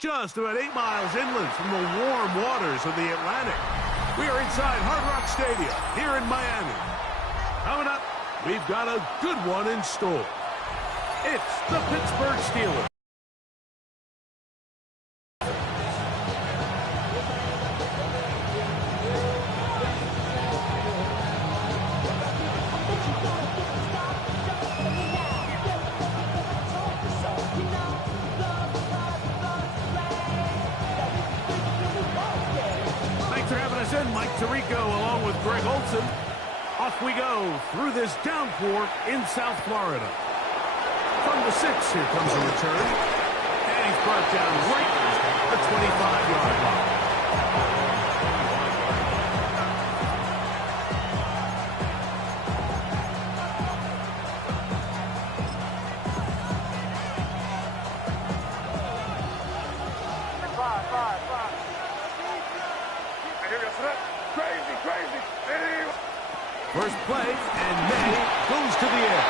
just about 8 miles inland from the warm waters of the Atlantic. We are inside Hard Rock Stadium here in Miami. Coming up, we've got a good one in store. It's the Pittsburgh Steelers. Mike Tirico along with Greg Olson. Off we go through this downpour in South Florida. From the 6, here comes a return. And he's brought down right at the 25-yard line. First play, and May goes to the air.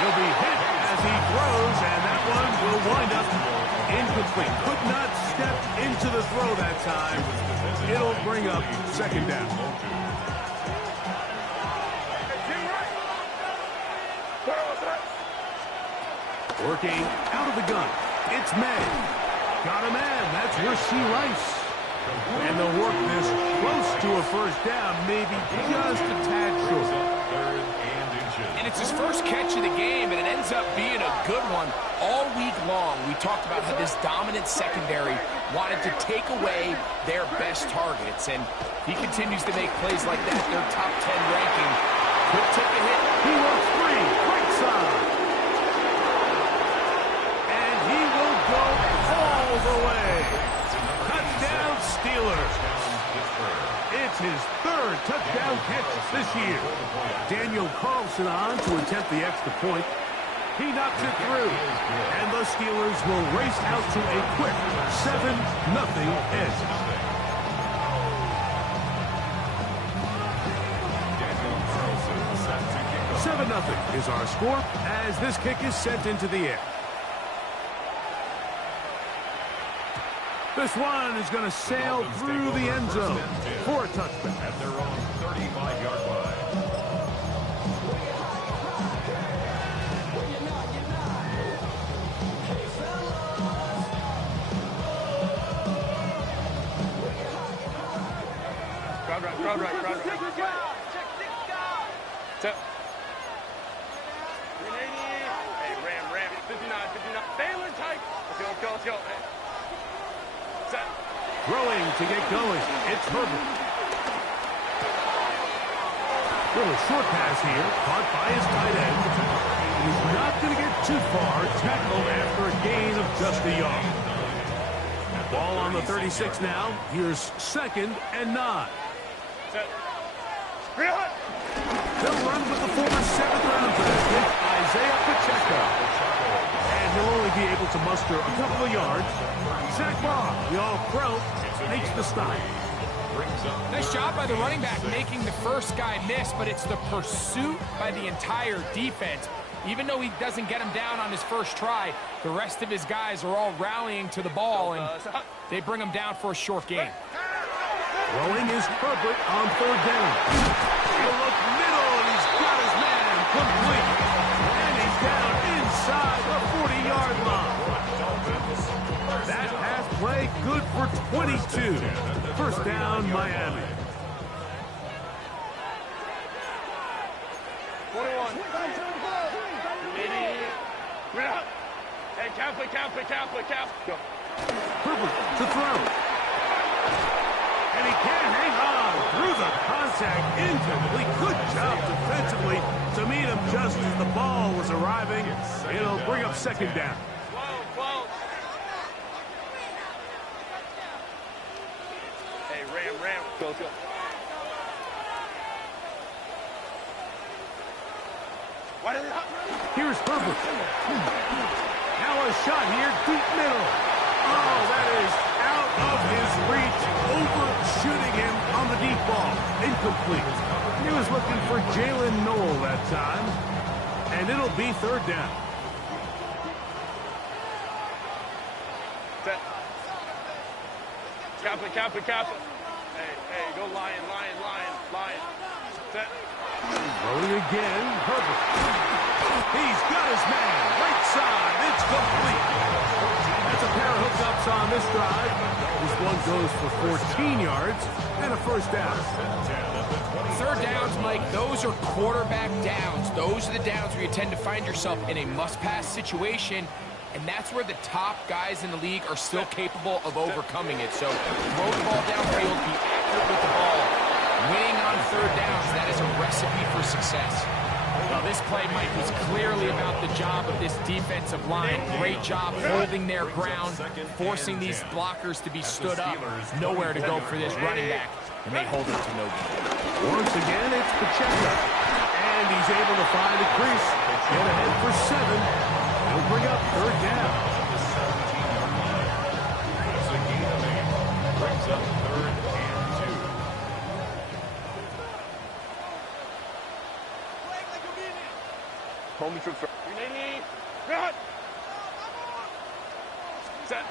He'll be hit as he throws, and that one will wind up incomplete. Could not step into the throw that time. It'll bring up second down. Working out of the gun. It's May. Got a man. That's Rasheed Rice. And they'll work this close to a first down, maybe just a tad short. And it's his first catch of the game, and it ends up being a good one. All week long, we talked about how this dominant secondary wanted to take away their best targets, and he continues to make plays like that. Their top 10 ranking could take a hit. He works free, right side. And he will go all the way. Touchdown Steelers. It's his third touchdown catch this year. Daniel Carlson on to attempt the extra point. He knocks it through. And the Steelers will race out to a quick 7-0 edge. 7-0 is our score as this kick is sent into the air. This one is going to sail through the end zone for a touchdown. At their own 35-yard line. Crowd right. Hey, Ram. 59. Baylor tight. Let's go. Throwing to get going. It's Herbert. Little short pass here. Caught by his tight end. He's not going to get too far. Tackled after a gain of just a yard. Ball on the 36 now. Here's 2nd and 9. They'll run with the former 7th-round draft pick, Isaiah Pacheco. And he'll only be able to muster a couple of yards. Zach Barr, the all-pro, makes the stop. Nice job by the running back making the first guy miss, but it's the pursuit by the entire defense. Even though he doesn't get him down on his first try, the rest of his guys are all rallying to the ball, and they bring him down for a short gain. Throwing is Herbert on 3rd down. He'll look middle, and he's got his man complete. And he's down inside the 40-yard line. That pass play good for 22. First down, Miami. 21. Hey, count. Go. Herbert to throw. And he can't hang on through the contact. Incomplete. Good job defensively to meet him just as the ball was arriving. It'll bring up 2nd down. 12. Hey, Ram. Go. Here's Herbert. Now a shot here, deep middle. Oh, that is out of his reach, overshooting him on the deep ball. Incomplete. He was looking for Jalen Noel that time, and it'll be 3rd down. Set. Kappa, Kappa, Kappa. Hey, go lion, lion, lion, lion. Set. Loading again, Herbert. He's got his man. Right side. It's complete. That's a pair of hookups on this drive. This one goes for 14 yards and a first down. Third downs, Mike, those are quarterback downs. Those are the downs where you tend to find yourself in a must-pass situation, and that's where the top guys in the league are still capable of overcoming it. So throw the ball downfield, be accurate with the ball. Winning on third downs, that is a recipe for success. Well, this play, Mike, was clearly about the job of this defensive line. Great job holding their ground, forcing these blockers to be stood up. Nowhere to go for this running back, and they hold it to no good. Once again, it's Pacheco. And he's able to find a crease. Get ahead for 7. He'll bring up third down. Brings up 3rd and 2. Home trip for 380. Cut. Set.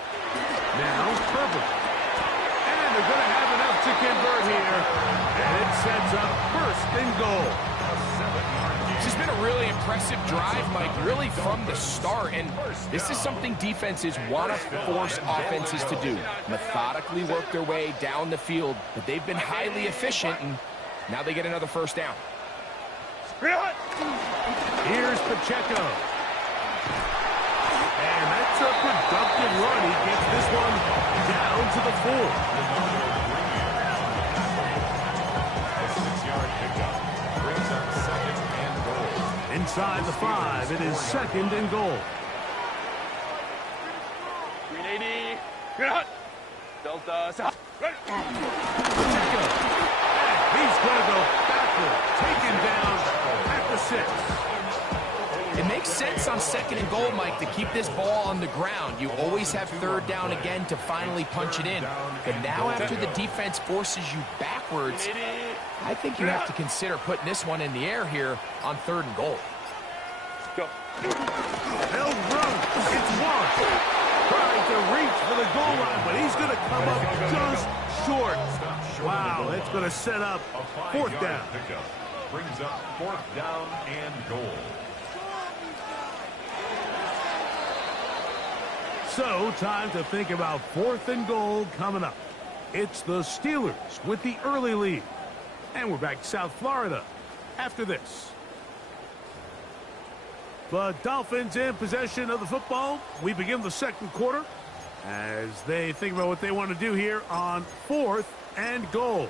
Now, Herbert. And they're going to have enough to convert here. And it sets up 1st and goal. This has been a really impressive drive, Mike, really from the start. And this is something defenses want to force offenses to do. Methodically work their way down the field. But they've been highly efficient, and now they get another first down. Here's Pacheco. And that's a productive run. He gets this one down to the 4. 6-yard pickup. Brings up 2nd and goal. Inside the 5, it is 2nd and goal. 380. Cut. Delta. South. Ready. Pacheco. And he's going to go backward. Taken down at the 6. It makes sense on 2nd and goal, Mike, to keep this ball on the ground. You always have third down again to finally punch it in. But now after the defense forces you backwards, I think you have to consider putting this one in the air here on 3rd and goal. Go. They'll run. It's one. Trying to reach for the goal line, but he's going to come up just short. Wow, it's going to set up 4th down. Pickup. Brings up 4th down and goal. So, time to think about 4th and goal coming up. It's the Steelers with the early lead. And we're back to South Florida after this. The Dolphins in possession of the football. We begin the 2nd quarter as they think about what they want to do here on 4th and goal.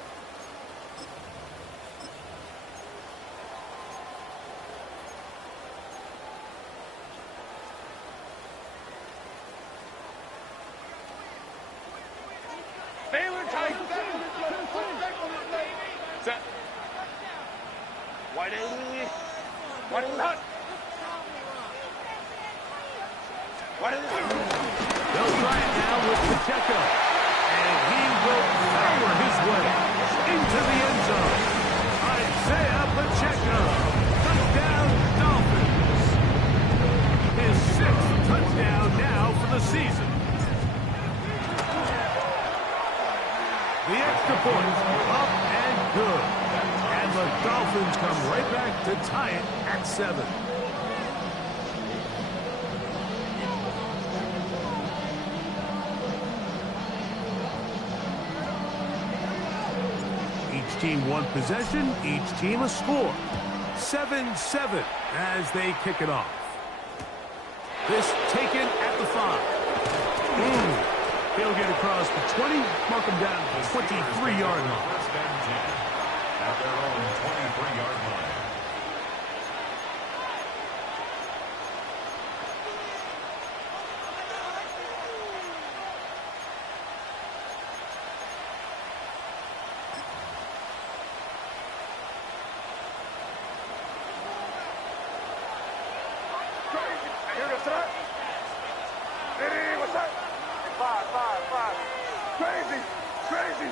Baylor tight. Set. Wide eighty. Wide hut. Wide eighty. They'll try it now with Pacheco. And he will power his way into the end zone. Isaiah Pacheco. Touchdown, Dolphins. His 6th touchdown now for the season. The extra point, up and good. And the Dolphins come right back to tie it at 7. Each team one possession, each team a score. 7-7 as they kick it off. This taken at the 5. He'll get across the 20, mark him down to the 23-yard line. First and 10 at their own 23-yard line. Here it is, sir. Hey, what's up? 5. Crazy.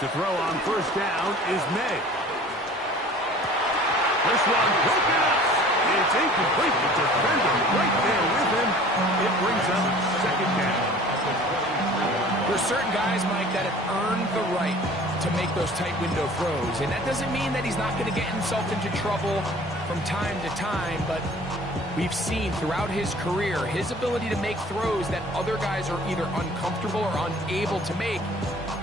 To throw on first down is May. This one broken up. It's incomplete. The defender right there with him. It brings up 2nd down. There's certain guys, Mike, that have earned the right to make those tight window throws. And that doesn't mean that he's not going to get himself into trouble from time to time, but we've seen throughout his career his ability to make throws that other guys are either uncomfortable or unable to make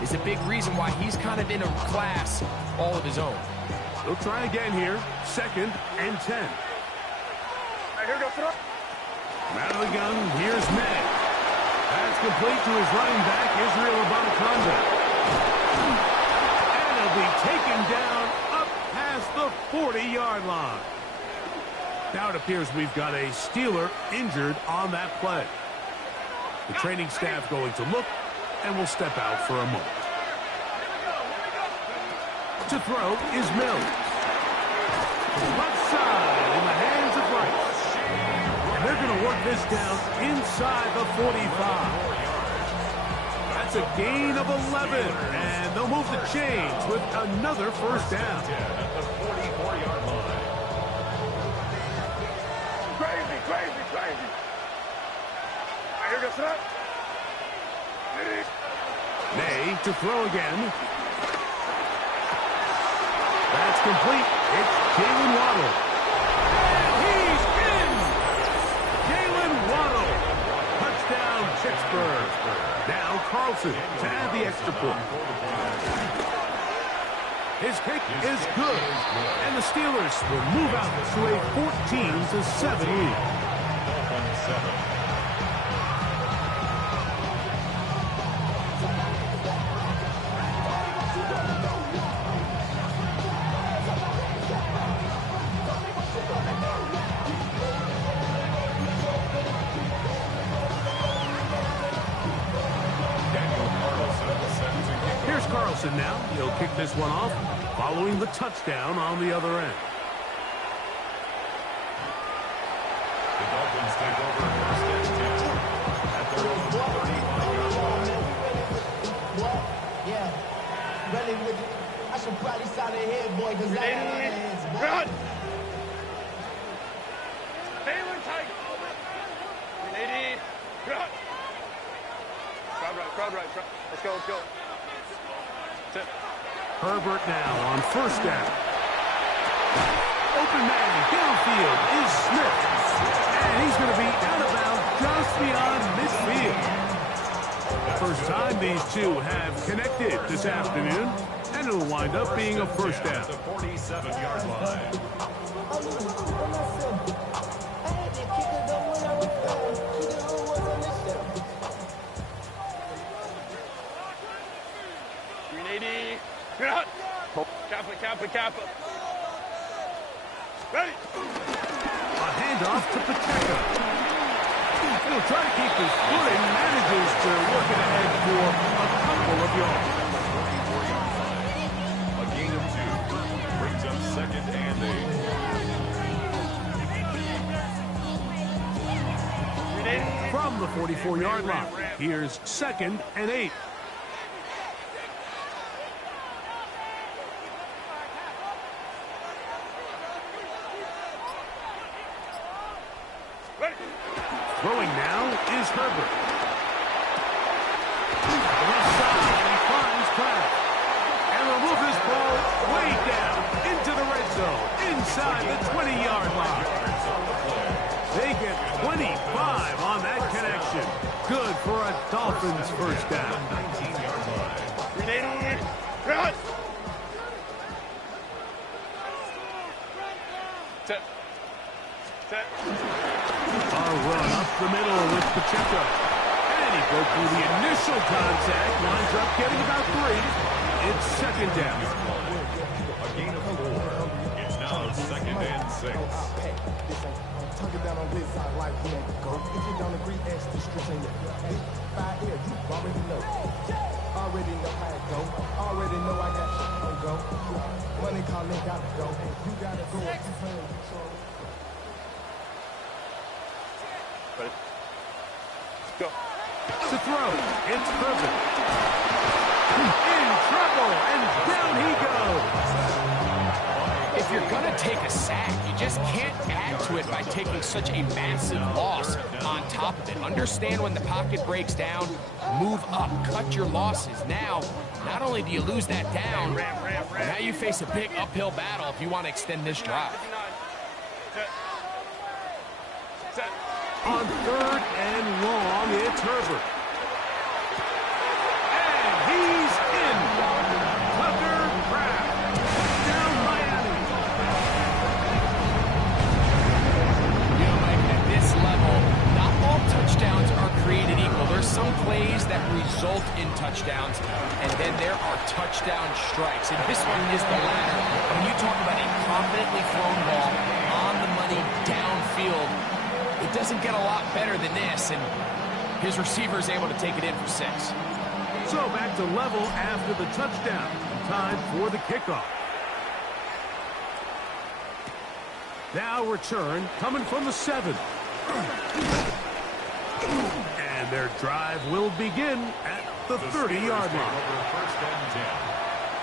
is a big reason why he's kind of in a class all of his own. He'll try again here. 2nd and 10. Here we go, throw. Out of the gun, here's May. That's complete to his running back, Israel Abanikanda. And he'll be taken down up past the 40-yard line. Now it appears we've got a Steeler injured on that play. The training staff going to look, and will step out for a moment. To throw is Mills. Left side in the hands of Rice. And they're going to work this down inside the 45. That's a gain of 11. And they'll move the chains with another first down. At the 44-yard line. Crazy, crazy, crazy. Here goes that. May to throw again. That's complete. It's Jalen Waddle. And he's in! Jalen Waddle. Touchdown, Pittsburgh. Now Carlson to add the extra point. His kick is good. And the Steelers will move out to a 14-7 lead. Carlson now. He'll kick this one off following the touchdown on the other end. The Dolphins take over first and 10 at their own 35-yard line. What? Yeah. Really with it. I should probably side of head, boy, because I got hands. Run! Taylor tight. 180. Run! Crowd right. Let's go. Herbert now on first down. Open man downfield is Smith. And he's going to be out of bounds just beyond midfield. First time these two have connected this afternoon. And it'll wind up being a first down. The 47-yard line. Kappa. Ready. A handoff to Pacheco. He'll try to keep his footing, manages to work it ahead for a couple of yards. A gain of 2 brings up 2nd and 8. From the 44-yard line, here's 2nd and 8. Throwing now is Herbert. Left side, and he finds Kraft. And will move this ball way down into the red zone, inside the 20-yard line. They get 25 on that connection. Good for a Dolphins first down. 19-yard line. Run! Set. A run up the middle with Pacheco. And he broke through the initial contact. Winds up getting about 3. It's 2nd down. A gain of 4. It's now 2nd and 6. Tuck it down on this side like we ain't go. If you don't agree, ask the streets in your 5 years, you already know. Already know how it go. Already know I got shit on go. Money calling, gotta go. You gotta go. If you playing, you so. Ready. Go. To throw, it's Herbert. In trouble, and down he goes. If if you're going to take a sack, you just can't add to it by taking such a massive loss on top of it. Understand when the pocket breaks down, move up, cut your losses. Now, not only do you lose that down, now you face a big uphill battle if you want to extend this drive. On 3rd and long, it's Herbert. And he's in. Tucker Kraft. Down Miami. You know, Mike, at this level, not all touchdowns are created equal. There's some plays that result in touchdowns, and then there are touchdown strikes. And this one is the latter. When you talk about a confidently thrown ball on the money downfield, it doesn't get a lot better than this, and his receiver is able to take it in for 6. So back to level after the touchdown. Time for the kickoff. Now return coming from the 7. And their drive will begin at the 30-yard line. First and 10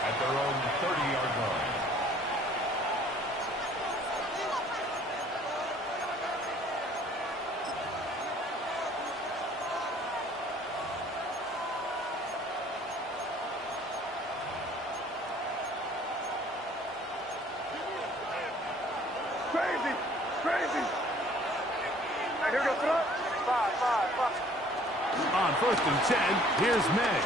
at their own 30-yard line. Crazy. Right, here goes throw. 5. On 1st and 10, here's May.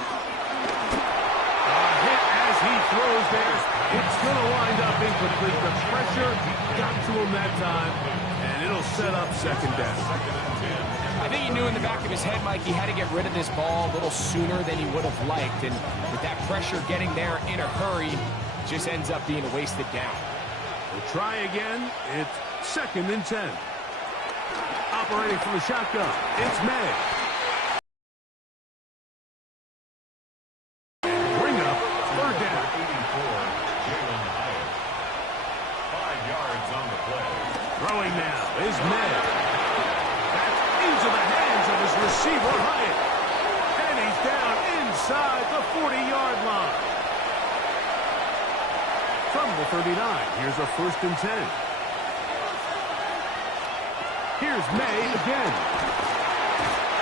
A hit as he throws there. It's going to wind up incomplete. The pressure got to him that time, and it'll set up 2nd down. I think he knew in the back of his head, Mike, he had to get rid of this ball a little sooner than he would have liked. And with that pressure getting there in a hurry, it just ends up being a wasted down. We'll try again. It's 2nd and 10. Operating from the shotgun, it's May. Bring up 3rd down. 5 yards on the play. Throwing now is May. That's into the hands of his receiver, Hyatt. And he's down inside the 40-yard line. From the 39, here's a 1st and 10. Here's May again.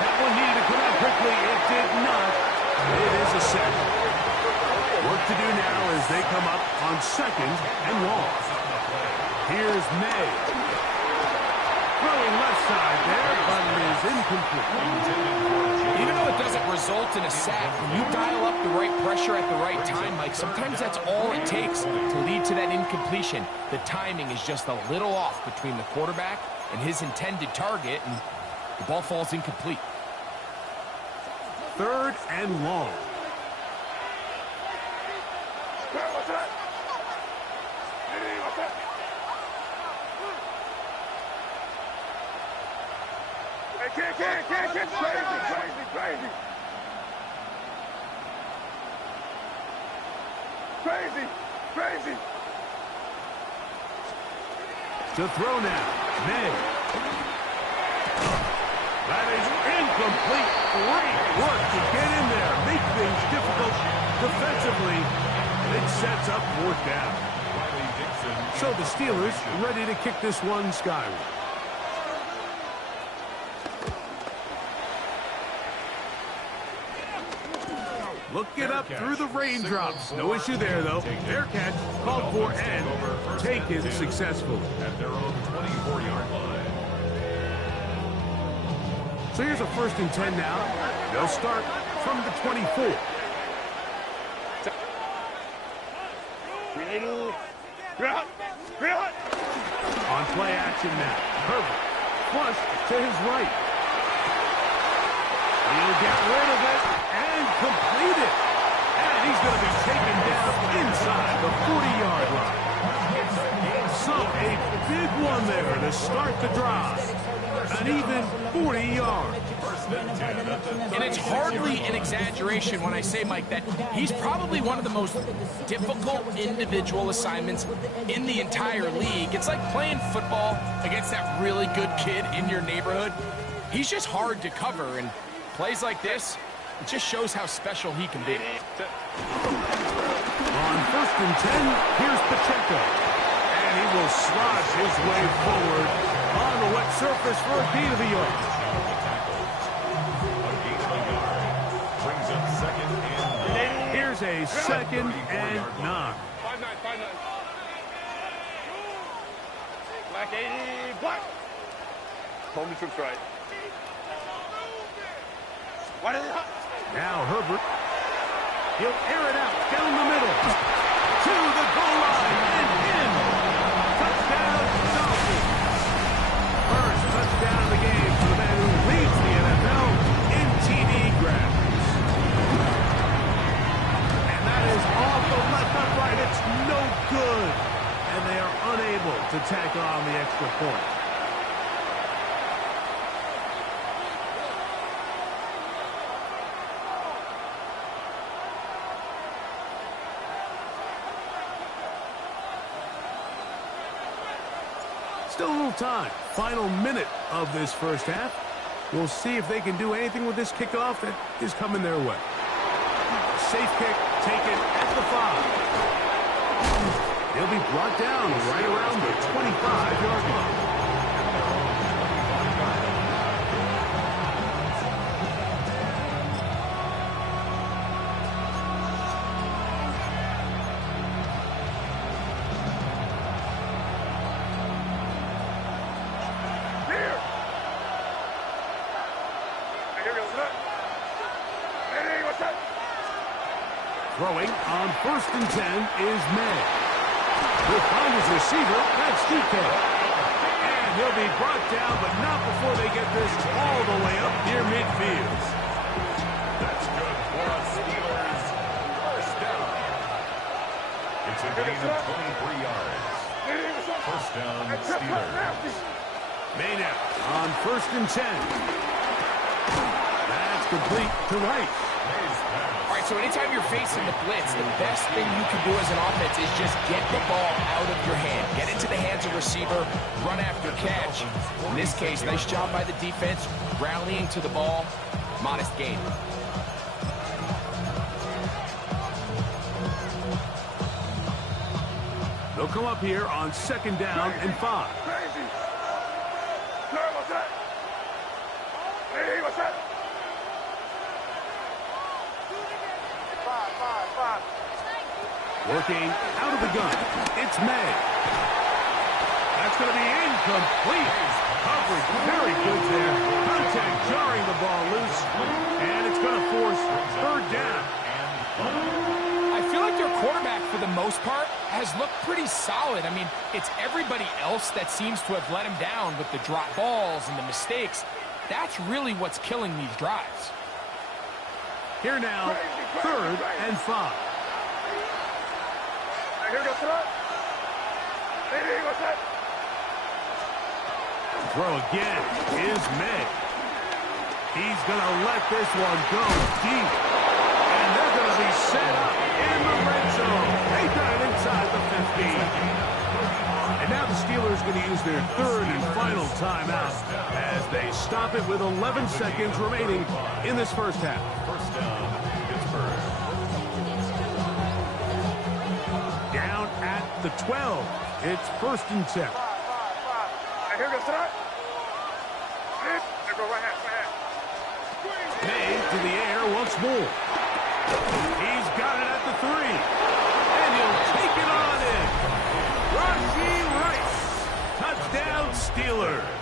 That one needed to come out quickly. It did not. It is a sack. Work to do now as they come up on 2nd and long. Here's May. Throwing left side there, but it is incomplete. Even though it doesn't result in a sack, when you dial up the right pressure at the right time, Mike, sometimes that's all it takes to lead to that incompletion. The timing is just a little off between the quarterback and his intended target, and the ball falls incomplete. 3rd and long. Crazy. To throw now, May. That is incomplete. Great work to get in there. Make things difficult defensively. It sets up 4th down. So the Steelers ready to kick this one skyward. Looking up through the raindrops. No issue there, though. Their catch called for and taken successfully. At their own 24-yard line. So here's a 1st and 10 now. They'll start from the 24. On play action now. Herbert flush to his right. He'll get rid of it and complete it. And he's going to be taken down inside the 40-yard line. So a big one there to start the drive. An even 40 yards. And it's hardly an exaggeration when I say, Mike, that he's probably one of the most difficult individual assignments in the entire league. It's like playing football against that really good kid in your neighborhood. He's just hard to cover, and plays like this, it just shows how special he can be. On 1st and 10, here's Pacheco. And he will slosh his way forward on the wet surface for a gain of a yard. Brings up second and 9. Here's a second and 9. 5-9, 5-9. Black 80, black. Home the troops right. Why did it hot? Now Herbert. He'll air it out down the middle. To the goal line and in. Touchdown, Dolphins. First touchdown of the game for the man who leads the NFL in TD grabs. And that is off the left upright. It's no good. And they are unable to tack on the extra point. Still a little time. Final minute of this first half. We'll see if they can do anything with this kickoff that is coming their way. Safe kick taken at the 5. He'll be brought down right around the 25-yard line. Throwing on 1st and 10 is May. He'll find his receiver, that's DK. And he'll be brought down, but not before they get this all the way up near midfield. That's good for us Steelers. First down. It's a gain of 23 yards. First down, Steelers. May now on 1st and 10. That's complete to Rice. All right, so anytime you're facing the blitz, the best thing you can do as an offense is just get the ball out of your hand. Get into the hands of receiver, run after catch. In this case, nice job by the defense, rallying to the ball, modest gain. They'll come up here on 2nd down and 5. What's that? Hey, what's that? 5. Working out of the gun. It's May. That's going to be incomplete. Coverage very good there. Contact jarring the ball loose. And it's going to force 3rd down. I feel like their quarterback, for the most part, has looked pretty solid. I mean, it's everybody else that seems to have let him down with the drop balls and the mistakes. That's really what's killing these drives. Here now, 3rd and 5. Here goes the hey, what's that? Throw again is May. He's going to let this one go deep. And they're going to be set up in the red zone. They got it inside the 15. And now the Steelers going to use their 3rd and final timeout as they stop it with 11 seconds remaining in this first half. First down, Pittsburgh. Down at the 12. It's 1st and 10. 5. Here goes that. There go right hand. May to the air once more. He's got it at the 3. And he'll take it on in. Rashee Rice. Touchdown, Steelers.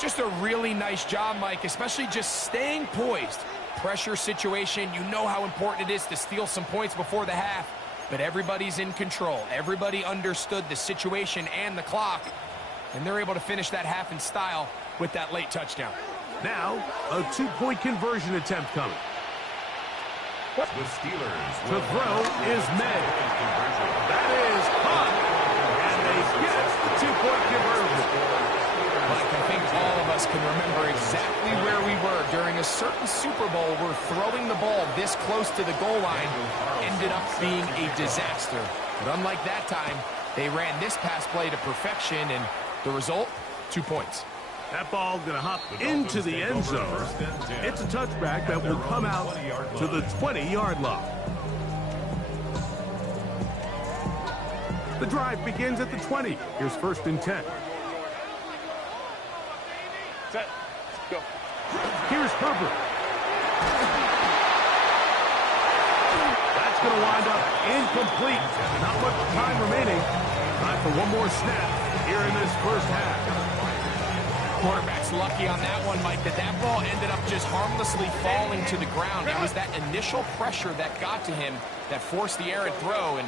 Just a really nice job, Mike, especially just staying poised. Pressure situation, you know how important it is to steal some points before the half, but everybody's in control. Everybody understood the situation and the clock, and they're able to finish that half in style with that late touchdown. Now, a 2-point conversion attempt coming. The Steelers. The throw is May. That is caught, and they get the 2-point conversion. Mike, I think all of us can remember exactly where we were during a certain Super Bowl where throwing the ball this close to the goal line ended up being a disaster. But unlike that time, they ran this pass play to perfection, and the result, 2 points. That ball going to hop into the end zone. It's a touchback that will come out to the 20-yard line. The drive begins at the 20. Here's 1st and 10. Set. Go. Here's Herbert. That's going to wind up incomplete. Not much time remaining. Time for one more snap here in this first half. Quarterback's lucky on that one, Mike, that ball ended up just harmlessly falling to the ground. It was that initial pressure that got to him that forced the errant throw, and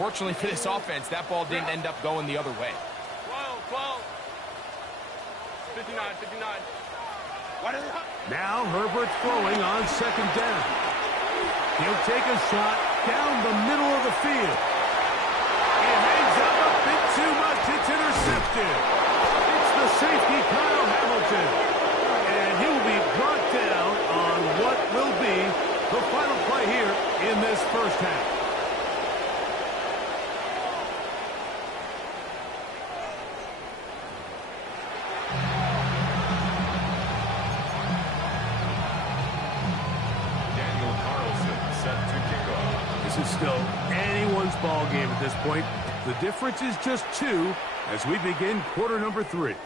fortunately for this offense, that ball didn't end up going the other way. 12. 59. Now Herbert's throwing on 2nd down. He'll take a shot down the middle of the field. It hangs up a bit too much. It's intercepted. It's the safety, Kyle Hamilton. And he'll be brought down on what will be the final play here in this first half. Is still anyone's ball game at this point. The difference is just 2 as we begin quarter number 3.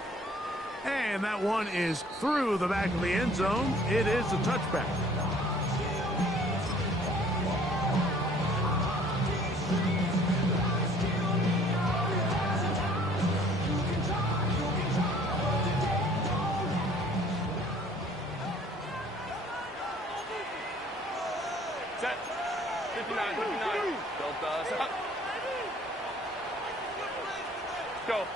And that one is through the back of the end zone. It is a touchback. Set. 59. Delta. Set. Go.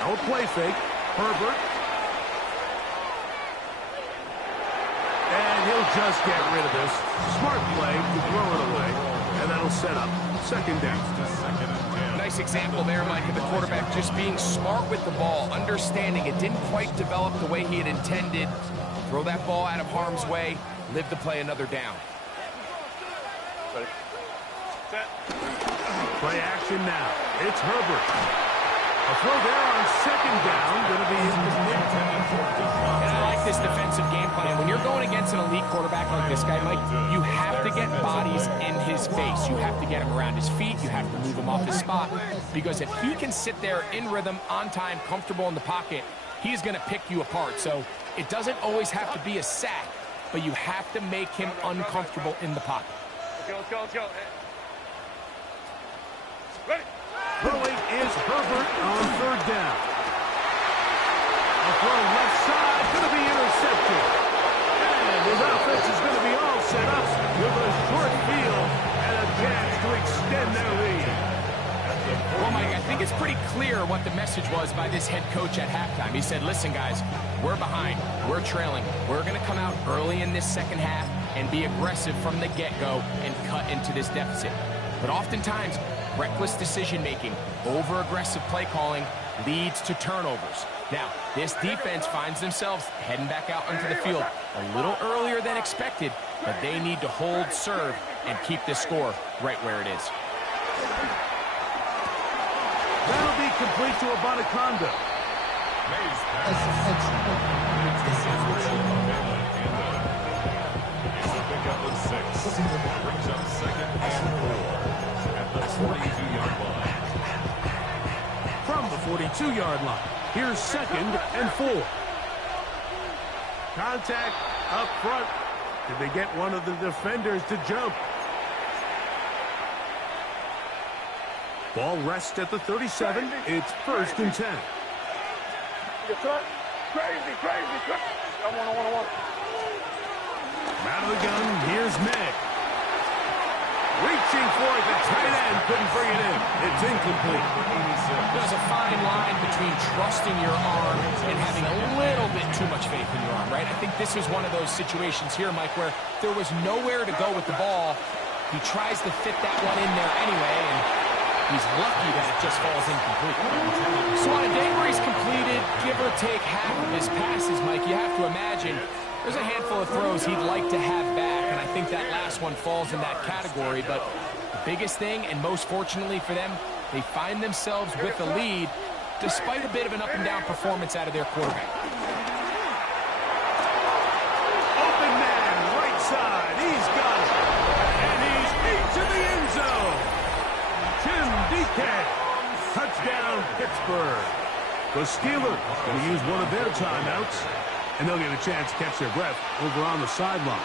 No play fake. Herbert. And he'll just get rid of this. Smart play to throw it away. And that'll set up 2nd down. Nice example there, Mike, of the quarterback just being smart with the ball, understanding it didn't quite develop the way he had intended. Throw that ball out of harm's way, live to play another down. Ready. Set. Play action now. It's Herbert. A throw there on 2nd down. Going to be incomplete. And I like this defensive game plan. When you're going against an elite quarterback like this guy, Mike, you have to get bodies in his face. You have to get him around his feet. You have to move him off his spot. Because if he can sit there in rhythm, on time, comfortable in the pocket, he's going to pick you apart. So it doesn't always have to be a sack, but you have to make him uncomfortable in the pocket. Let's go. Ready. Throwing is Herbert on 3rd down. A throw left side, going to be intercepted. And his offense is going to be all set up with a short field and a chance to extend their lead. Well, Mike, I think it's pretty clear what the message was by this head coach at halftime. He said, listen, guys, we're behind. We're trailing. We're going to come out early in this second half and be aggressive from the get-go and cut into this deficit. But oftentimes, reckless decision-making, over-aggressive play calling leads to turnovers. Now, this defense finds themselves heading back out onto the field a little earlier than expected, but they need to hold serve and keep this score right where it is. That'll be complete to Abanaconda. It's a pickup of 6. Brings up 2nd and 4 at the 42-yard line. From the 42-yard line, here's 2nd and 4. Contact up front. Did they get one of the defenders to jump? Ball rests at the 37. It's 1st and 10. Crazy. I want. Out of the gun, here's Meg. Reaching for it, the tight end couldn't bring it in. It's incomplete. There's a fine line between trusting your arm and having a little bit too much faith in your arm, right? I think this is one of those situations here, Mike, where there was nowhere to go with the ball. He tries to fit that one in there anyway, and he's lucky that it just falls incomplete. So on a day where he's completed, give or take half of his passes, Mike, you have to imagine there's a handful of throws he'd like to have back, and I think that last one falls in that category. But the biggest thing, and most fortunately for them, they find themselves with a lead despite a bit of an up-and-down performance out of their quarterback. Open man, right side. He's got it. Jim DK. Touchdown, Pittsburgh. The Steelers going to use one of their timeouts, and they'll get a chance to catch their breath over on the sideline.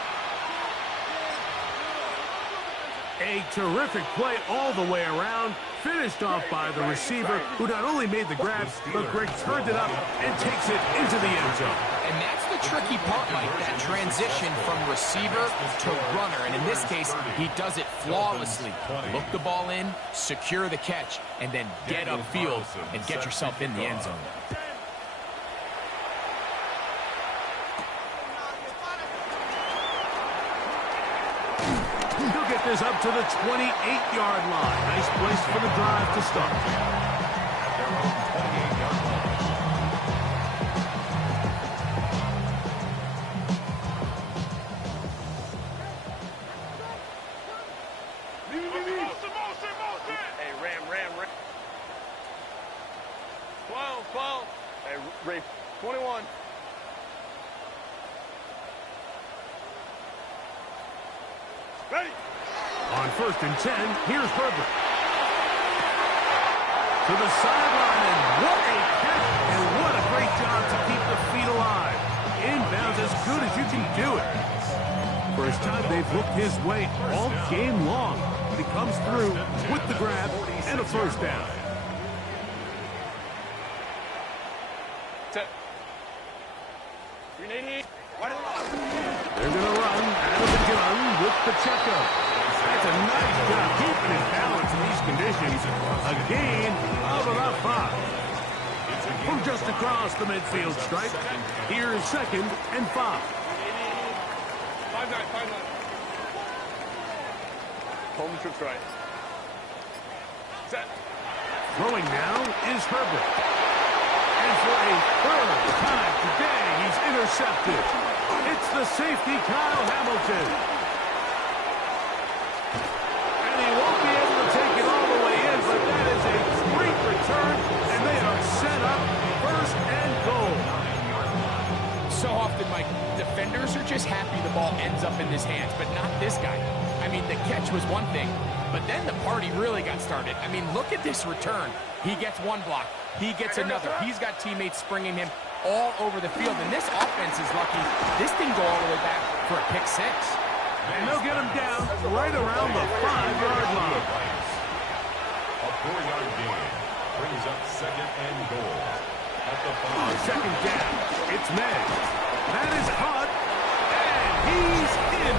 A terrific play all the way around, finished off by the receiver, who not only made the grab, but Greg turned it up and takes it into the end zone. And that's the tricky part, Mike, that transition from receiver to runner. And in this case, he does it flawlessly. Look the ball in, secure the catch, and then get upfield and get yourself in the end zone. He'll get this up to the 28-yard line. Nice place for the drive to start. Hey, Ram. 12. Hey, Ray, 21. Ready. On 1st and 10, here's Herbert. To the sideline, and what a catch, and what a great job to keep the feet alive. Inbounds as good as you can do it. First time they've looked his way all game long, but he comes through with the grab and a first down. Set. 380. They're going to run out of the gun with Pacheco. That's a nice job keeping his balance in these conditions. A gain of about 5. From just across the midfield stripe, here's 2nd and 5. 5-9. Home trips right. Set. Throwing now is Herbert. And for a third time today, he's intercepted. It's the safety, Kyle Hamilton. And he won't be able to take it all the way in, but that is a great return, and they are set up 1st and goal. So often, Mike, defenders are just happy the ball ends up in his hands, but not this guy. I mean, the catch was one thing, but then the party really got started. I mean, look at this return. He gets one block. He gets another. He's got teammates springing him all over the field, and this offense is lucky. This didn't go all the way back for a pick 6. And they'll get him down right around the 5-yard line. A 4-yard gain brings up 2nd and goal. At the 5. On 2nd down, it's Meg. That is caught, and he's in.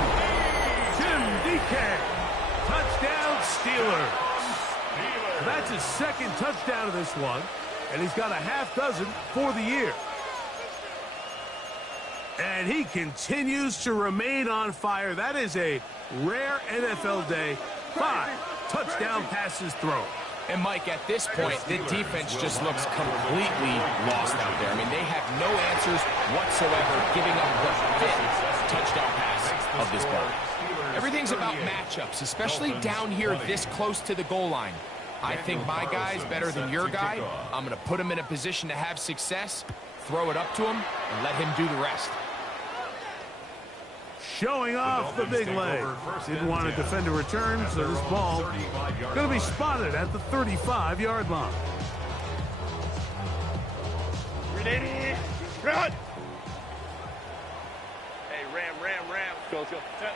Jim DK. Touchdown, Steelers. That's his 2nd touchdown of this one, and he's got a half dozen for the year. And he continues to remain on fire. That is a rare NFL day. 5 touchdown passes thrown. And, Mike, at this point, the defense just looks completely lost out there. I mean, they have no answers whatsoever, giving up the 5th touchdown pass of this ball. Everything's about matchups, especially down here this close to the goal line. I think my guy's better than your guy. I'm going to put him in a position to have success, throw it up to him, and let him do the rest. Showing off the big leg. Didn't want to defend a return, so this ball going to be spotted at the 35-yard line. 380. Run. Hey, Ram. Let's go. Set.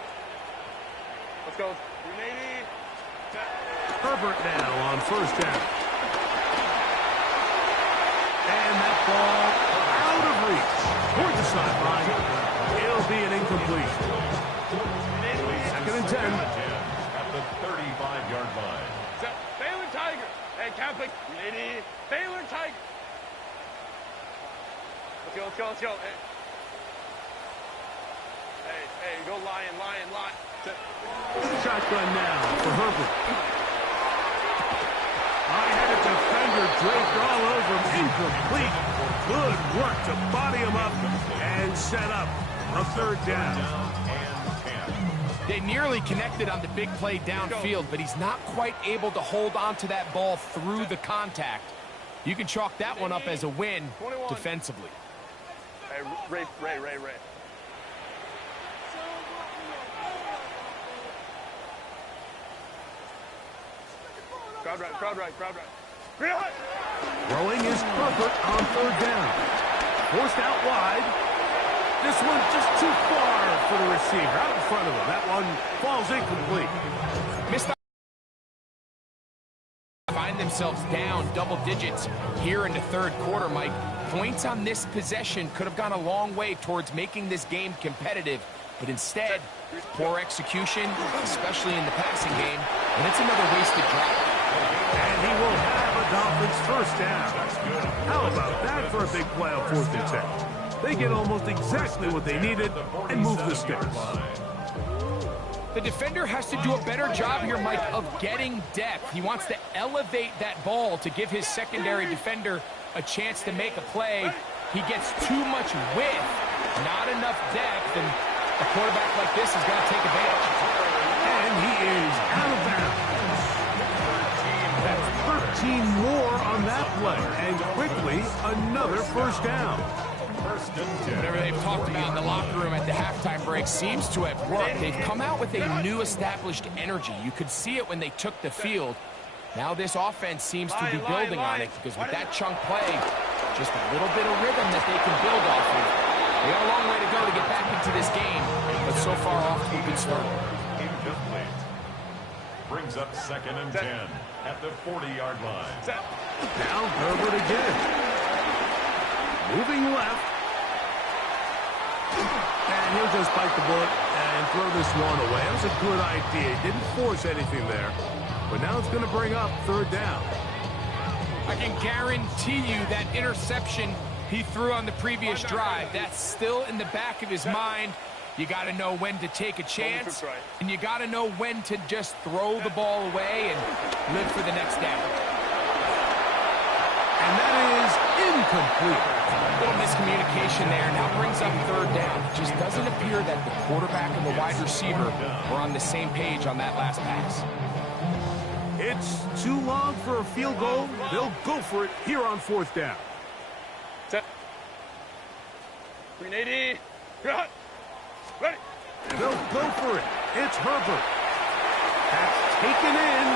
Let's go. 380. Set. Herbert now on 1st down. And that ball out of reach toward the sideline. It'll be an incompletion. 2nd and 10. At the 35-yard line. Set. Baylor Tiger. Hey, Catholic. 380. Baylor Tiger. Let's go. Hey, go Lion. Set. Shotgun now for Herbert. I had a defender draped all over him. Incomplete. Good work to body him up and set up a 3rd down. They nearly connected on the big play downfield, but he's not quite able to hold on to that ball through the contact. You can chalk that one up as a win defensively. Hey, Ray. crowd right. Green light. Throwing is Herbert on third down. Forced out wide. This one just too far for the receiver. Out in front of him. That one falls incomplete. Missed the find themselves down double digits here in the third quarter, Mike. Points on this possession could have gone a long way towards making this game competitive, but instead, poor execution, especially in the passing game, and it's another wasted drive. And he will have a Dolphins first down. How about that for a big play on 4th and 10? They get almost exactly what they needed and move the sticks. The defender has to do a better job here, Mike, of getting depth. He wants to elevate that ball to give his secondary defender a chance to make a play. He gets too much width, not enough depth, and a quarterback like this is going to take advantage. And he is out of bounds. That's 13 more on that play, and quickly another first down. Whatever they've talked to me in the locker room at the halftime break seems to have worked. They've come out with a new established energy. You could see it when they took the field. Now this offense seems to be building on it, because with that chunk play, just a little bit of rhythm that they can build off of. They got a long way to go to get back into this game, but so far off to a good start. Incomplete. Brings up 2nd and 10 at the 40-yard line. Now Herbert again. Moving left. And he'll just bite the bullet and throw this one away. That was a good idea. He didn't force anything there. But now it's going to bring up 3rd down. I can guarantee you that interception he threw on the previous drive, that's still in the back of his mind. You got to know when to take a chance, and you got to know when to just throw the ball away and live for the next down. And that is incomplete. A little miscommunication there. Now brings up 3rd down. It just doesn't appear that the quarterback and the wide receiver are on the same page on that last pass. It's too long for a field goal. They'll go for it here on 4th down. Set. 380. Cut. Ready. They'll go for it. It's Herbert. That's taken in.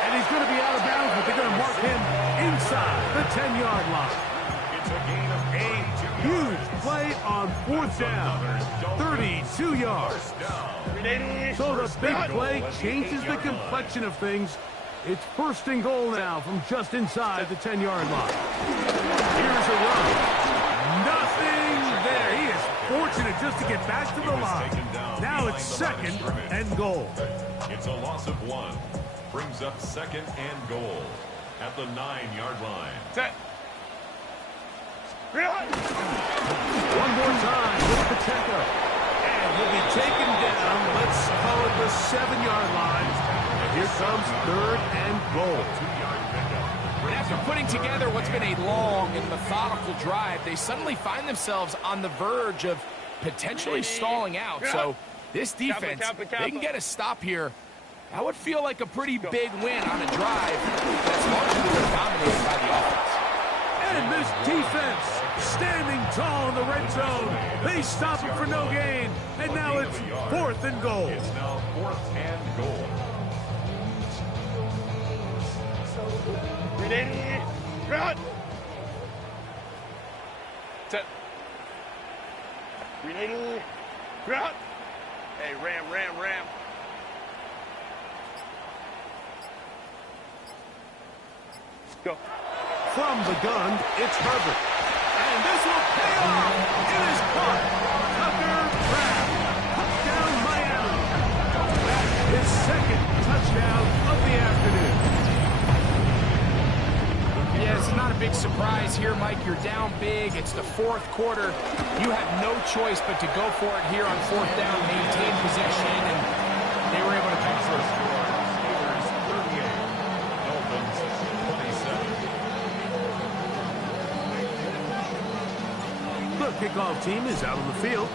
And he's going to be out of bounds, but they're going to mark him inside the 10-yard line. It's a gain of A huge play on 4th down. 32 yards. 380. So the big play changes the complexion of things. It's 1st and goal now from just inside the 10-yard line. Here's a run. Nothing there. He is fortunate just to get back to the line. Now it's 2nd and goal. It's a loss of 1. Brings up 2nd and goal at the 9-yard line. Set. One more time with Pacheco. And he'll be taken down. Let's call it the 7-yard line. And here comes 3rd and goal. And after putting together what's been a long and methodical drive, they suddenly find themselves on the verge of potentially stalling out. So this defense, they can get a stop here. That would feel like a pretty big win on a drive that's largely been dominated by the offense. And this defense standing tall in the red zone. They stop it for no gain. And now it's 4th and goal. It's now 4th and goal. 380. Cut. Set. 380. Cut. Hey, ram. Go. From the gun, it's Herbert. And this will pay off. It is caught. Tucker Craft. Touchdown, Miami. His 2nd touchdown of the afternoon. Yeah, it's not a big surprise here, Mike. You're down big. It's the 4th quarter. You have no choice but to go for it here on 4th down, maintain possession, and they were able to come through. The kickoff team is out on the field,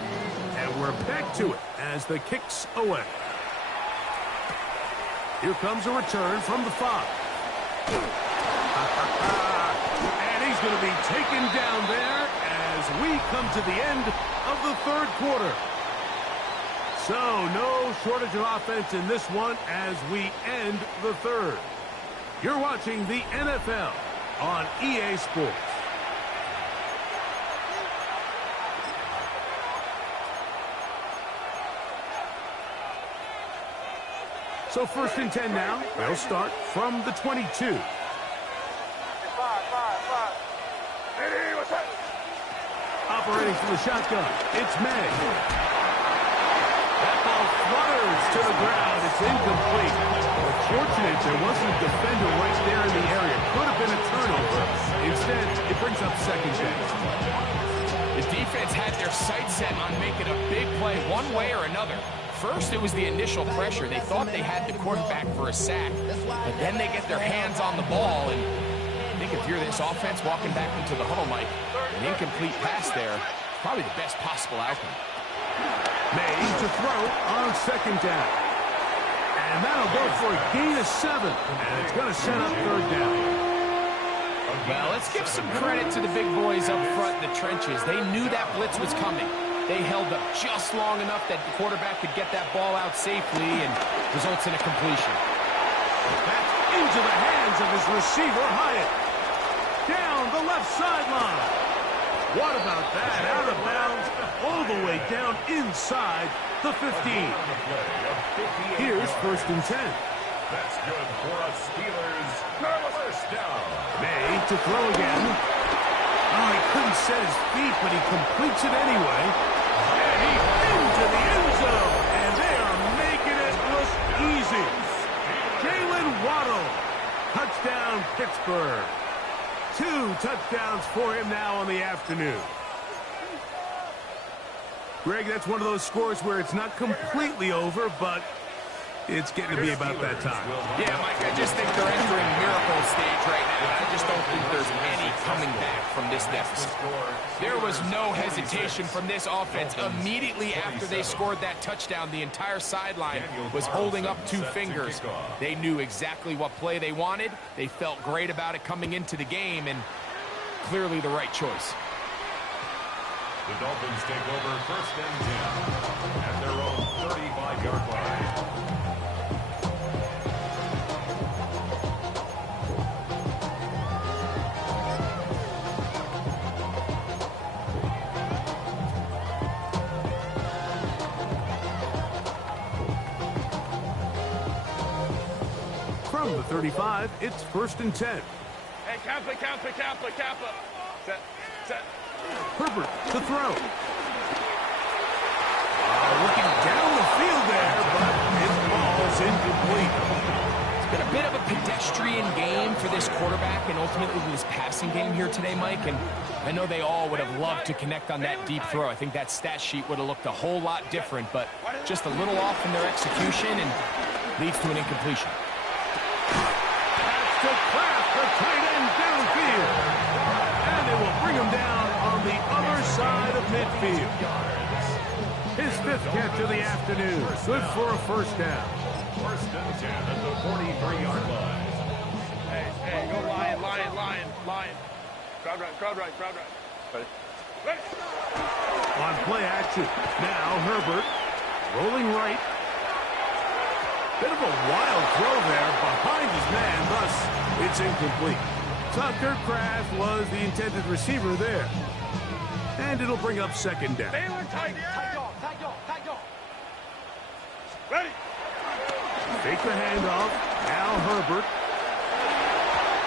and we're back to it as the kick's away. Here comes a return from the 5. And he's going to be taken down there as we come to the end of the 3rd quarter. So no shortage of offense in this one as we end the 3rd. You're watching the NFL on EA Sports. So 1st and 10 now. They'll start from the 22. Operating from the shotgun, it's May. That ball flutters to the ground. It's incomplete. Fortunate there wasn't a defender right there in the area. Could have been a turnover. Instead, it brings up 2nd down. The defense had their sights set on making a big play one way or another. First, it was the initial pressure. They thought they had the quarterback for a sack, but then they get their hands on the ball, and I think if you're this offense walking back into the huddle, Mike, an incomplete pass there is probably the best possible outcome. May to throw on 2nd down. And that'll go for a gain of 7, and it's going to set up 3rd down. Well, let's give some credit to the big boys up front in the trenches. They knew that blitz was coming. They held up just long enough that the quarterback could get that ball out safely and results in a completion. That's into the hands of his receiver, Hyatt. Down the left sideline. What about that? Out of bounds, all the way down inside the 15. Here's 1st and 10. That's good for a Steelers 1st down. May to throw again. Oh, he couldn't set his feet, but he completes it anyway. And he's into the end zone. And they are making it look easy. Jalen Waddle. Touchdown, Pittsburgh. 2 touchdowns for him now on the afternoon. Greg, that's one of those scores where it's not completely over, but it's getting to be about that time. Yeah, Mike, I just think they're entering miracle stage right now. I just don't think there's any coming back from this deficit. There was no hesitation from this offense. Immediately after they scored that touchdown, the entire sideline was holding up 2 fingers. They knew exactly what play they wanted. They felt great about it coming into the game, and clearly the right choice. The Dolphins take over 1st and 10 at their own 35-yard line. From the 35, it's 1st and 10. Hey, Kappa. Set. Herbert to throw. Looking down the field there, but his ball's incomplete. It's been a bit of a pedestrian game for this quarterback and ultimately this passing game here today, Mike. And I know they all would have loved to connect on that deep throw. I think that stat sheet would have looked a whole lot different, but just a little off in their execution and leads to an incompletion. That's to Kraft, the tight end downfield. And they will bring him down on the other side of midfield. His 5th catch of the afternoon. Good for a 1st down. 1st and 10 at the 43-yard line. Hey, go Lion. Crowd right. Ready? On play action. Now Herbert rolling right. Bit of a wild throw there behind his man, thus it's incomplete. Tucker Kraft was the intended receiver there. And it'll bring up 2nd down. Baylor, tight dog. Ready? Fake the handoff. Now Herbert.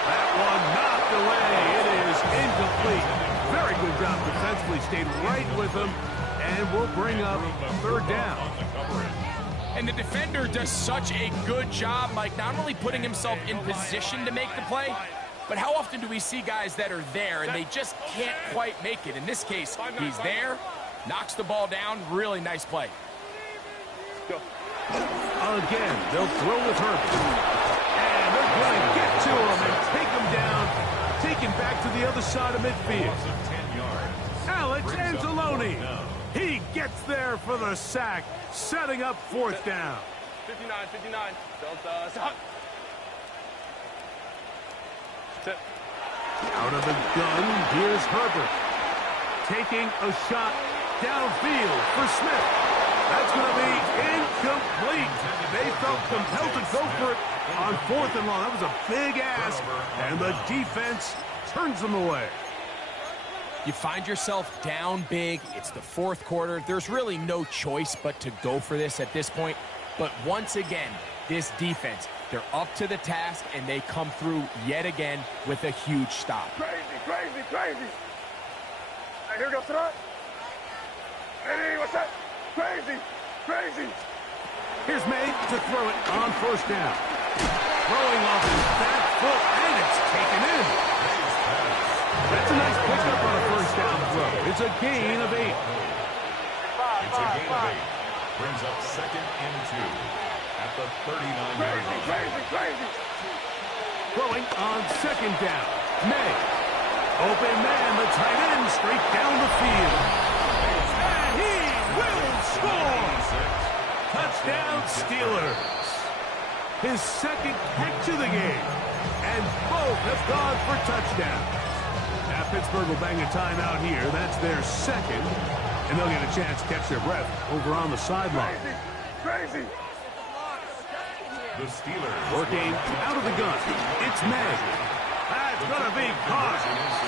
That one knocked away. It is incomplete. Very good job defensively. Stayed right with him. And will bring up 3rd down. And the defender does such a good job, Mike, not only putting himself in position to make the play, but how often do we see guys that are there and they just can't quite make it? In this case, he's there, knocks the ball down. Really nice play. Go. Again, they'll throw with Herbert. And they're going to get to him and take him down, take him back to the other side of midfield. Alex Anzalone. He gets there for the sack, setting up 4th down. 59. Delta, stop. Sit. Out of the gun, here's Herbert. Taking a shot downfield for Smith. That's going to be incomplete. They felt compelled to go for it, On 4th and long, that was a big ask, and the defense turns them away. You find yourself down big. It's the 4th quarter. There's really no choice but to go for this at this point. But once again, this defense, they're up to the task, and they come through yet again with a huge stop. Crazy, crazy, crazy. Hey, here goes tonight. Hey, what's that? Crazy, crazy. Here's May to throw it on 1st down. Throwing off his back foot, and it's taken in. That's a nice pickup on a 1st down throw. It's a gain of 8. It's a gain of 8. Brings up 2nd and 2 at the 39-yard line. Crazy, crazy. Throwing on 2nd down. May. Open man, the tight end, straight down the field. And he will score! Touchdown Steelers. His 2nd catch of the game. And both have gone for touchdowns. Now Pittsburgh will bang a timeout here. That's their 2nd. And they'll get a chance to catch their breath over on the sideline. Crazy. The Steelers Working out of the gun. It's May. That's going to be caught.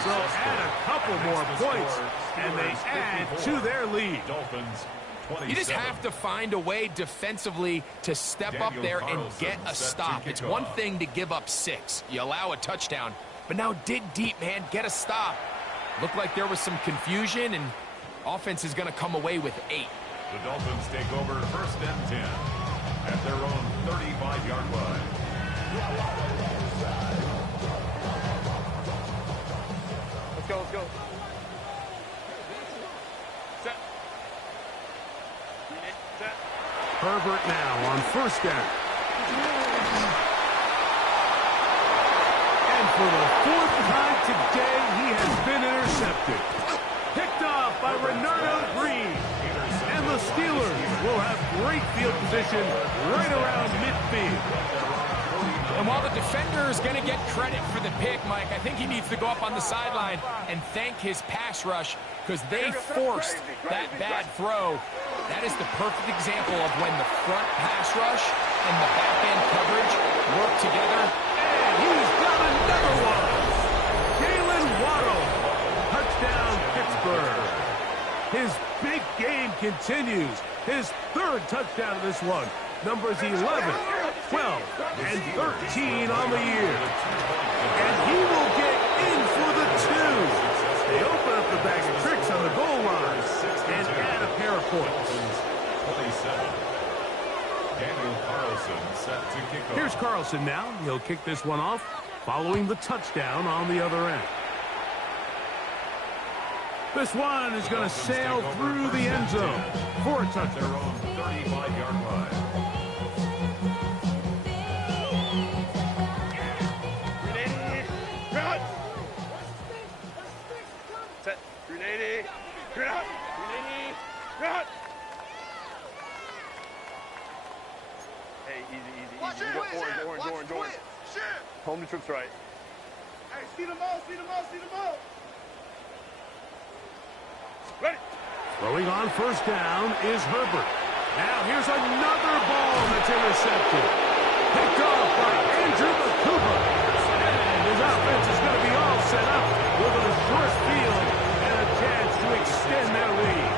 So add a couple more points, and they add to their lead. Dolphins 27. You just have to find a way defensively to step up there and get a stop. It's one thing to give up 6. You allow a touchdown. But now dig deep, man. Get a stop. Looked like there was some confusion, and offense is going to come away with 8. The Dolphins take over 1st and 10 at their own 35-yard line. Let's go, let's go. Set. Set. Herbert now on 1st down. And for the 4th time today, he has been intercepted. Picked off by Renardo Green. And the Steelers will have great field position right around midfield. And while the defender is going to get credit for the pick, Mike, I think he needs to go up on the sideline and thank his pass rush because they forced that bad throw. That is the perfect example of when the front pass rush and the back end coverage work together. And he's got another one. Jalen Waddle. Touchdown, Pittsburgh. His big game continues. His 3rd touchdown of this one. Numbers 11, 12, and 13 on the year. And he will get in for the 2. They open up the bag of tricks on the goal line and add a pair of points. 27. Daniel Carlson set to kick off. Here's Carlson now. He'll kick this one off following the touchdown on the other end. This one is going to sail through the end zone for a touchdown. Their own 35-yard line. Set. 380. Grab. 380. Grab. Hey, easy. Orange. Home to trips right. Hey, see the ball. Ready. Throwing on 1st down is Herbert. Now here's another ball that's intercepted. Picked off by Andrew McCooper. And his offense is going to be all set up with a short field and a chance to extend their lead.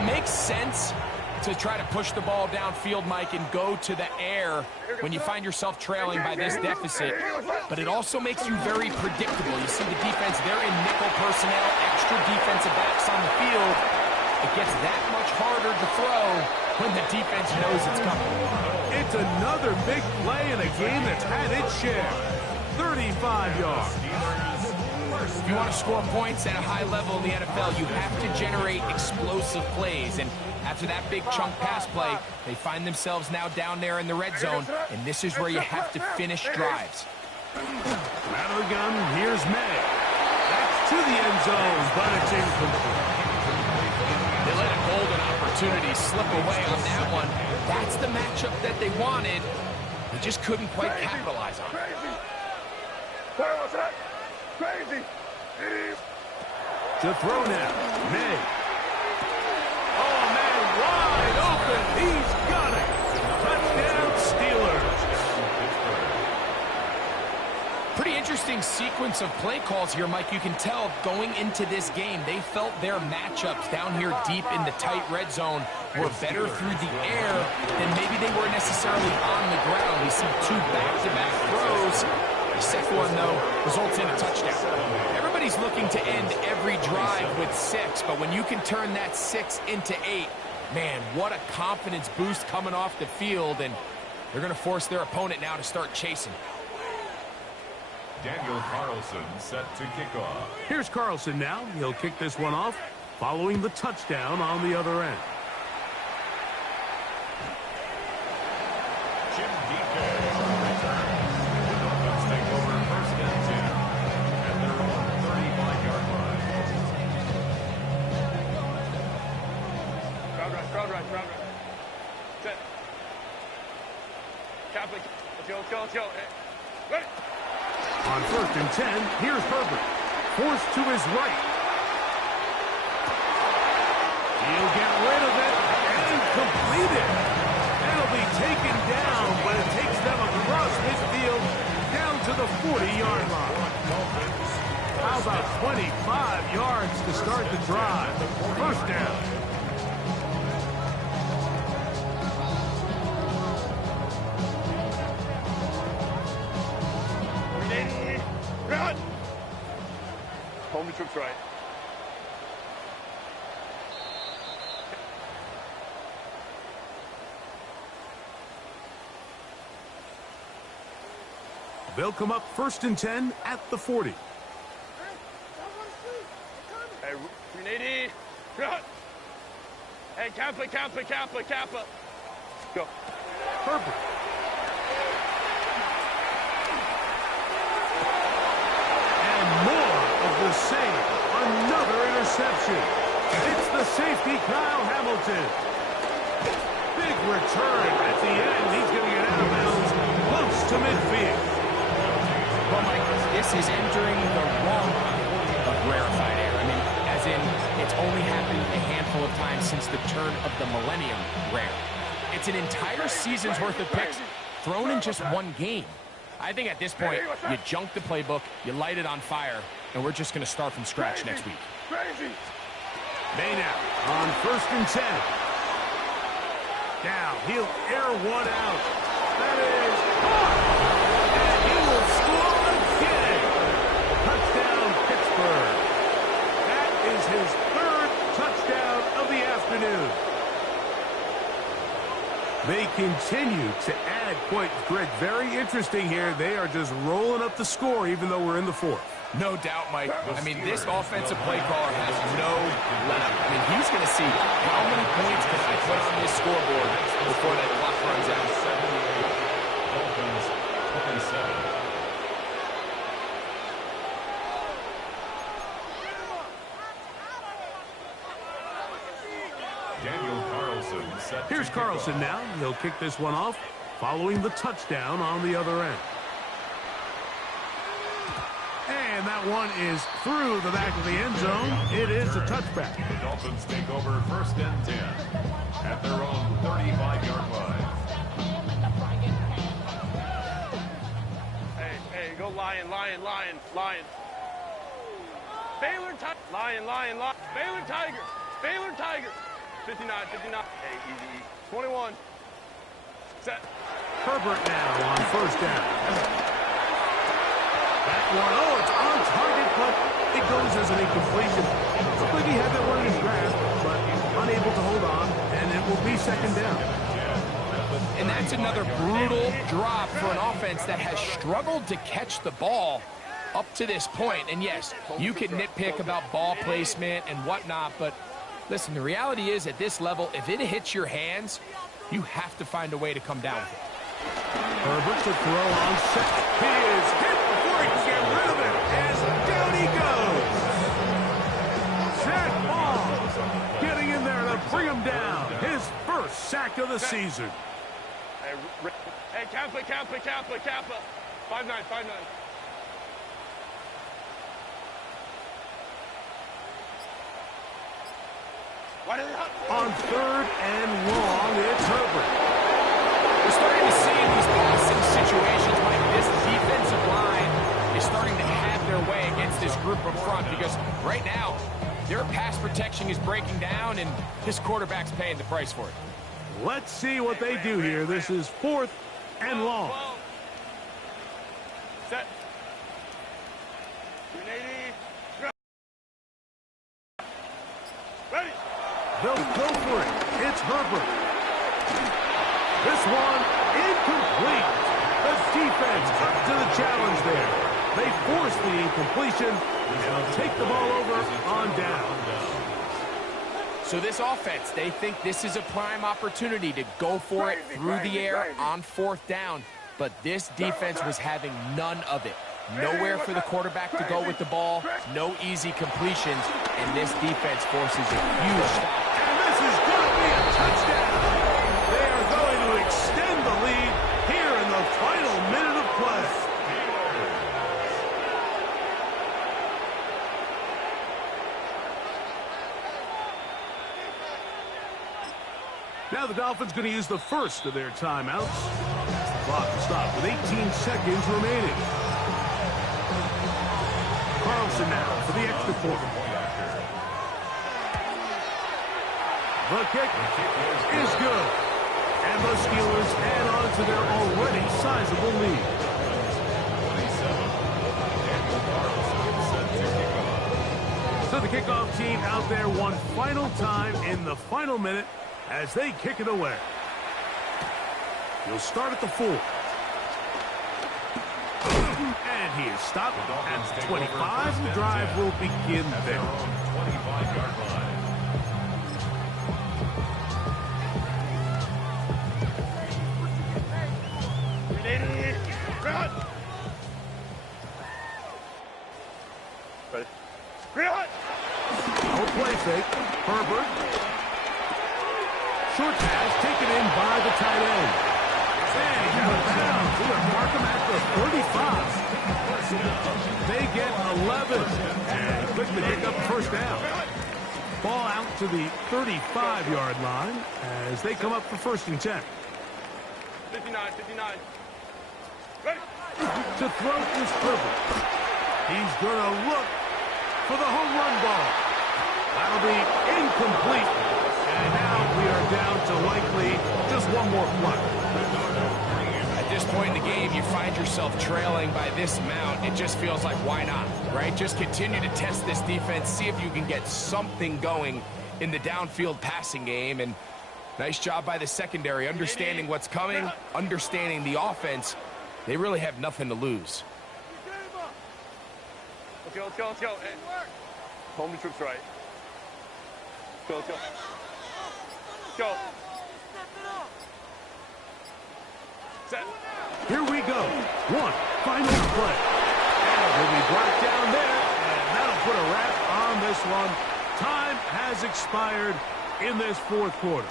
It makes sense to try to push the ball downfield, Mike, and go to the air when you find yourself trailing by this deficit. But it also makes you very predictable. You see the defense, they're in nickel personnel, extra defensive backs on the field. It gets that much harder to throw when the defense knows it's coming. It's another big play in a game that's had its share. 35 yards. If you want to score points at a high level in the NFL, you have to generate explosive plays. And after that big chunk pass play, they find themselves now down there in the red zone, and this is where you have to finish drives. Out of the gun, here's May. That's to the end zone, but it's incomplete. They let a golden opportunity slip away on that one. That's the matchup that they wanted. They just couldn't quite capitalize on it. What's that? Crazy. To throw now, May. Oh, man, wide open. He's got it. Touchdown, Steelers. interesting sequence of play calls here, Mike. You can tell going into this game, they felt their matchups down here deep in the tight red zone were better through the air than maybe they were necessarily on the ground. We see 2 back-to-back throws. The second one, though, results in a touchdown. Everybody's looking to end every drive with 6, but when you can turn that 6 into 8, man, what a confidence boost coming off the field, and they're going to force their opponent now to start chasing. Daniel Carlson set to kick off. Here's Carlson now. He'll kick this one off following the touchdown on the other end. Jim Deacon returns. The Dolphins take over first and 10 at their own 35-yard line. Crowd right. Set. Catholic. Let's go. Hey. Ready. On first and 10, here's Herbert. Forced to his right. He'll get rid of it and complete it. It'll be taken down, but it takes them across midfield down to the 40-yard line. How about 25 yards to start the drive? First down. Run! Home the troops right. They'll come up first and 10 at the 40. Hey, 380. Run! Hey, Kappa. Go. Herbert. More of the same. Another interception. It's the safety, Kyle Hamilton. Big return at the end. He's going to get out of bounds close to midfield. Well, Mike, this is entering the wrong kind of rarefied air. I mean, as in, it's only happened a handful of times since the turn of the millennium rare. It's an entire season's worth of picks thrown in just one game. I think at this point, you junk the playbook, you light it on fire, and we're just going to start from scratch next week. Crazy. Maynard on first and 10. Now, he'll air one out. That is caught. And he will score again. Touchdown, Pittsburgh. That is his 3rd touchdown of the afternoon. They continue to add points. Greg, very interesting here. They are just rolling up the score even though we're in the 4th. No doubt, Mike. I mean, this offensive play caller has no let-up. I mean, he's going to see how many points can I put on this scoreboard before that clock runs out. 78. Dolphins 27. Daniel Carlson set. Here's Carlson now. He'll kick this one off following the touchdown on the other end. And that one is through the back of the end zone. It is a touchback. The Dolphins take over first and 10 at their own 35-yard line. Hey, go Lion. Baylor Tiger. Lion. Baylor Tiger. 59. Hey, easy. 21. Set. Herbert now on first down. That one, it's on target, but it goes as an incompletion. Looked like he had that one in his grasp, but unable to hold on, and it will be second down. And that's another brutal drop for an offense that has struggled to catch the ball up to this point. And yes, you can nitpick about ball placement and whatnot, but listen, the reality is at this level, if it hits your hands, you have to find a way to come down with it. Herbert to throw on set. He is hit before he can get rid of it, and down he goes. Zach Ball getting in there to bring him down. His first sack of the season. Hey, Kappa. 5'9". On third and long, it's Herbert. We're starting to see in these passing situations, Mike, this defensive line is starting to have their way against this group up front, because right now, their pass protection is breaking down, and this quarterback's paying the price for it. Let's see what they do here. This is 4th and long. Set. Ready. They'll go for it. It's Herbert. This one incomplete. The defense up to the challenge there. They force the incompletion, and they'll take the ball over on down. So this offense, they think this is a prime opportunity to go for it through the air on 4th down. But this defense was having none of it. Nowhere for the quarterback to go with the ball, no easy completions, and this defense forces a huge stop. And this is going to be a touchdown. They are going to extend the lead here in the final minute of play. Now the Dolphins going to use the first of their timeouts. Clock will stop with 18 seconds remaining. Carlson now for the extra point. The kick is good. And the Steelers add on to their already sizable lead. So the kickoff team out there one final time in the final minute as they kick it away. He'll start at the 4. And he is stopped at the 25. The drive will begin there. 25-yard line. Ready. Run. Ready. Run. No play fake. Herbert. Short pass taken in by the tight end. And he's out of bounds. We're going to mark him at the 35. They get 11. And quickly pick up first down. Ball out to the 35-yard line as they come up for 1st and 10. 59. Ready. To throw is Herbert. He's going to look for the home run ball. That'll be incomplete. And now we are down to likely just one more play. At this point in the game, you find yourself trailing by this amount. It just feels like, why not, right? Just continue to test this defense, see if you can get something going in the downfield passing game. And nice job by the secondary, understanding what's coming, understanding the offense. They really have nothing to lose. Let's go. Hey. Home the troops right. Let's go. Go. Set. Here we go. One final play. And will be brought down there, and that'll put a wrap on this one. Time has expired in this 4th quarter.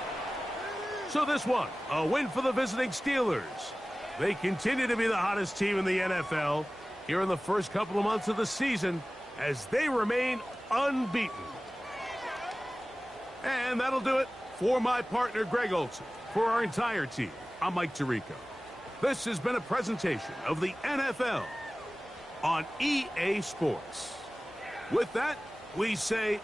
So this one, a win for the visiting Steelers. They continue to be the hottest team in the NFL here in the first couple of months of the season as they remain unbeaten. And that'll do it for my partner, Greg Olson. For our entire team, I'm Mike Tirico. This has been a presentation of the NFL on EA Sports. With that, we say